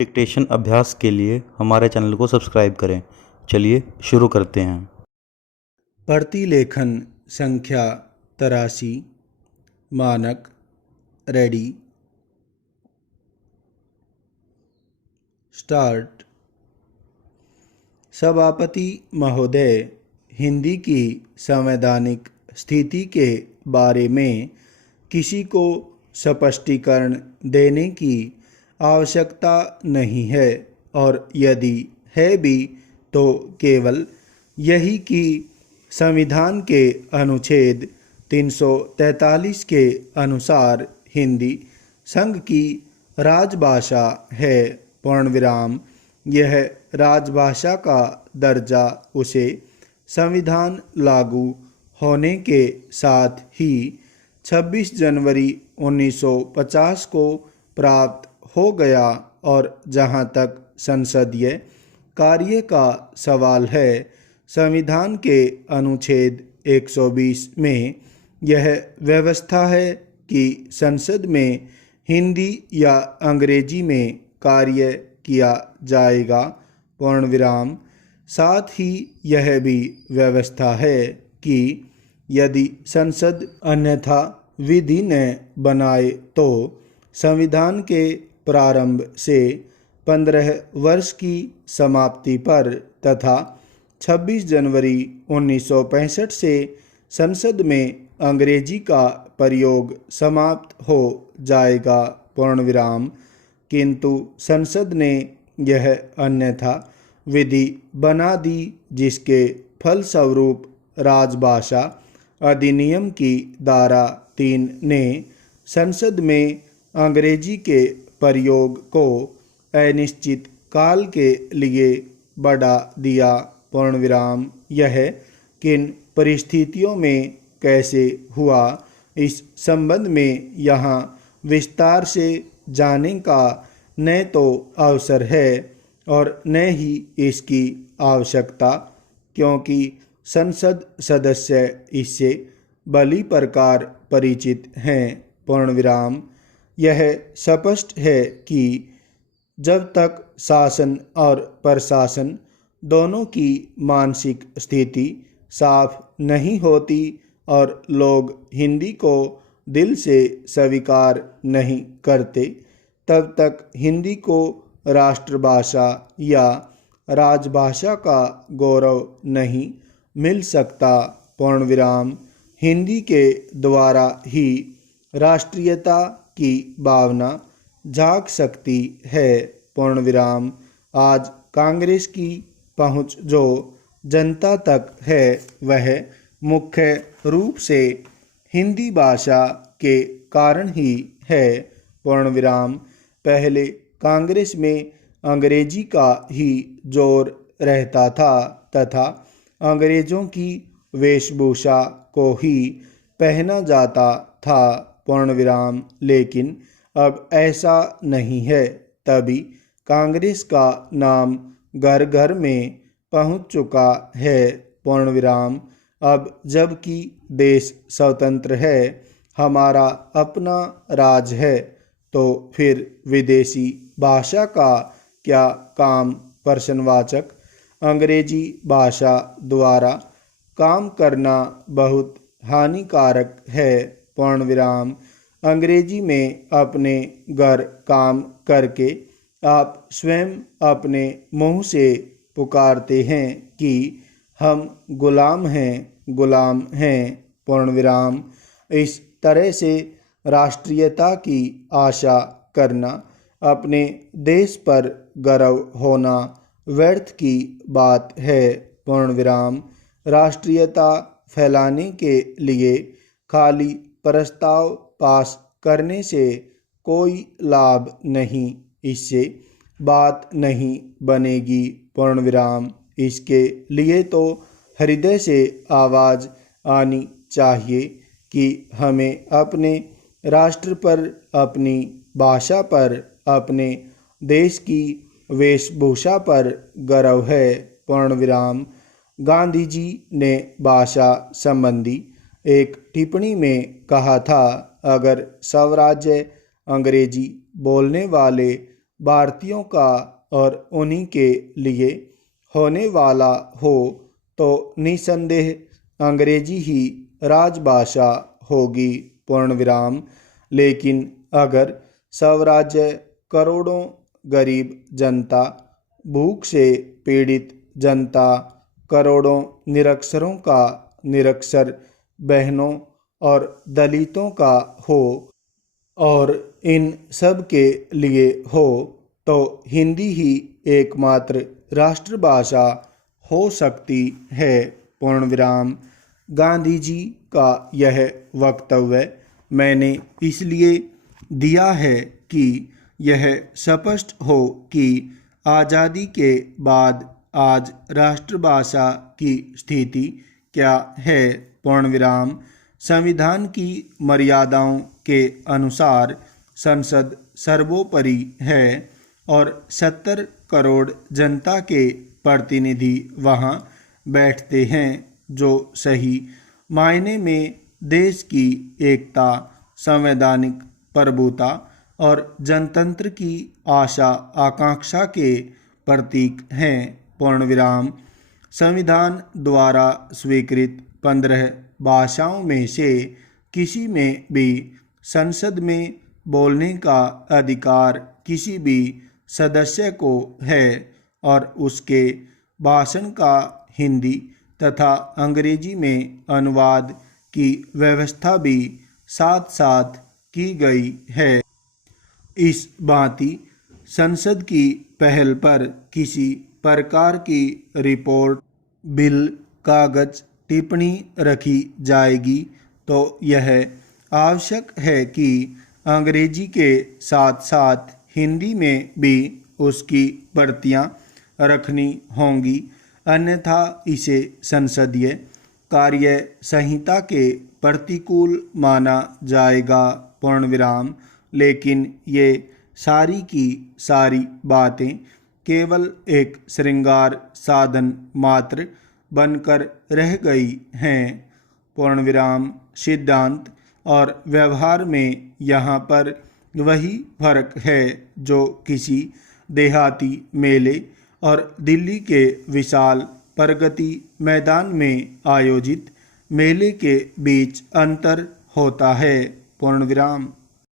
Dictation अभ्यास के लिए हमारे चैनल को सब्सक्राइब करें। चलिए शुरू करते हैं। प्रतिलेखन संख्या 83। मानक रेडी स्टार्ट। सभापति महोदय, हिंदी की संवैधानिक स्थिति के बारे में किसी को स्पष्टीकरण देने की आवश्यकता नहीं है, और यदि है भी तो केवल यही कि संविधान के अनुच्छेद 343 के अनुसार हिंदी संघ की राजभाषा है। पूर्णविराम। यह राजभाषा का दर्जा उसे संविधान लागू होने के साथ ही 26 जनवरी 1950 को प्राप्त हो गया, और जहाँ तक संसदीय कार्य का सवाल है, संविधान के अनुच्छेद 120 में यह व्यवस्था है कि संसद में हिंदी या अंग्रेजी में कार्य किया जाएगा। पूर्णविराम। साथ ही यह भी व्यवस्था है कि यदि संसद अन्यथा विधि न बनाए तो संविधान के प्रारंभ से 15 वर्ष की समाप्ति पर तथा 26 जनवरी 1965 से संसद में अंग्रेजी का प्रयोग समाप्त हो जाएगा। पूर्णविराम। किंतु संसद ने यह अन्यथा विधि बना दी, जिसके फलस्वरूप राजभाषा अधिनियम की धारा 3 ने संसद में अंग्रेजी के प्रयोग को अनिश्चित काल के लिए बढ़ा दिया। पूर्णविराम। यह किन परिस्थितियों में कैसे हुआ, इस संबंध में यहाँ विस्तार से जाने का न तो अवसर है और न ही इसकी आवश्यकता, क्योंकि संसद सदस्य इससे भली प्रकार परिचित हैं। पूर्णविराम। यह स्पष्ट है कि जब तक शासन और प्रशासन दोनों की मानसिक स्थिति साफ नहीं होती और लोग हिंदी को दिल से स्वीकार नहीं करते, तब तक हिंदी को राष्ट्रभाषा या राजभाषा का गौरव नहीं मिल सकता। पूर्णविराम। हिंदी के द्वारा ही राष्ट्रीयता की भावना जाग सकती है। पूर्णविराम। आज कांग्रेस की पहुंच जो जनता तक है, वह मुख्य रूप से हिंदी भाषा के कारण ही है। पूर्णविराम। पहले कांग्रेस में अंग्रेजी का ही जोर रहता था तथा अंग्रेजों की वेशभूषा को ही पहना जाता था। पूर्णविराम। लेकिन अब ऐसा नहीं है, तभी कांग्रेस का नाम घर घर में पहुंच चुका है। पूर्णविराम। अब जबकि देश स्वतंत्र है, हमारा अपना राज है, तो फिर विदेशी भाषा का क्या काम प्रश्नवाचक। अंग्रेजी भाषा द्वारा काम करना बहुत हानिकारक है। पूर्णविराम। अंग्रेजी में अपने घर काम करके आप स्वयं अपने मुंह से पुकारते हैं कि हम गुलाम हैं, गुलाम हैं। पूर्णविराम। इस तरह से राष्ट्रीयता की आशा करना, अपने देश पर गर्व होना व्यर्थ की बात है। पूर्णविराम। राष्ट्रीयता फैलाने के लिए खाली प्रस्ताव पास करने से कोई लाभ नहीं, इससे बात नहीं बनेगी। पूर्णविराम। इसके लिए तो हृदय से आवाज़ आनी चाहिए कि हमें अपने राष्ट्र पर, अपनी भाषा पर, अपने देश की वेशभूषा पर गर्व है। पूर्णविराम। गांधी जी ने भाषा संबंधी एक टिप्पणी में कहा था, अगर स्वराज्य अंग्रेजी बोलने वाले भारतीयों का और उन्हीं के लिए होने वाला हो तो निसंदेह अंग्रेजी ही राजभाषा होगी, पूर्ण विराम। लेकिन अगर स्वराज्य, करोड़ों गरीब जनता, भूख से पीड़ित जनता, करोड़ों निरक्षरों का निरक्षर बहनों और दलितों का हो और इन सब के लिए हो तो हिंदी ही एकमात्र राष्ट्रभाषा हो सकती है, पूर्ण विराम। गांधी जी का यह वक्तव्य मैंने इसलिए दिया है कि यह स्पष्ट हो कि आज़ादी के बाद आज राष्ट्रभाषा की स्थिति क्या है, पूर्ण विराम। संविधान की मर्यादाओं के अनुसार संसद सर्वोपरि है और 70 करोड़ जनता के प्रतिनिधि वहाँ बैठते हैं, जो सही मायने में देश की एकता, संवैधानिक प्रभुता और जनतंत्र की आशा आकांक्षा के प्रतीक हैं, पूर्ण विराम। संविधान द्वारा स्वीकृत 15 भाषाओं में से किसी में भी संसद में बोलने का अधिकार किसी भी सदस्य को है और उसके भाषण का हिंदी तथा अंग्रेजी में अनुवाद की व्यवस्था भी साथ साथ की गई है। इस भांति संसद की पहल पर किसी प्रकार की रिपोर्ट, बिल, कागज, टिप्पणी रखी जाएगी तो यह आवश्यक है कि अंग्रेजी के साथ साथ हिंदी में भी उसकी प्रतियां रखनी होंगी, अन्यथा इसे संसदीय कार्य संहिता के प्रतिकूल माना जाएगा, पूर्ण विराम। लेकिन ये सारी की सारी बातें केवल एक श्रृंगार साधन मात्र बनकर रह गई हैं, पूर्ण विराम। सिद्धांत और व्यवहार में यहाँ पर वही फर्क है जो किसी देहाती मेले और दिल्ली के विशाल प्रगति मैदान में आयोजित मेले के बीच अंतर होता है, पूर्ण विराम।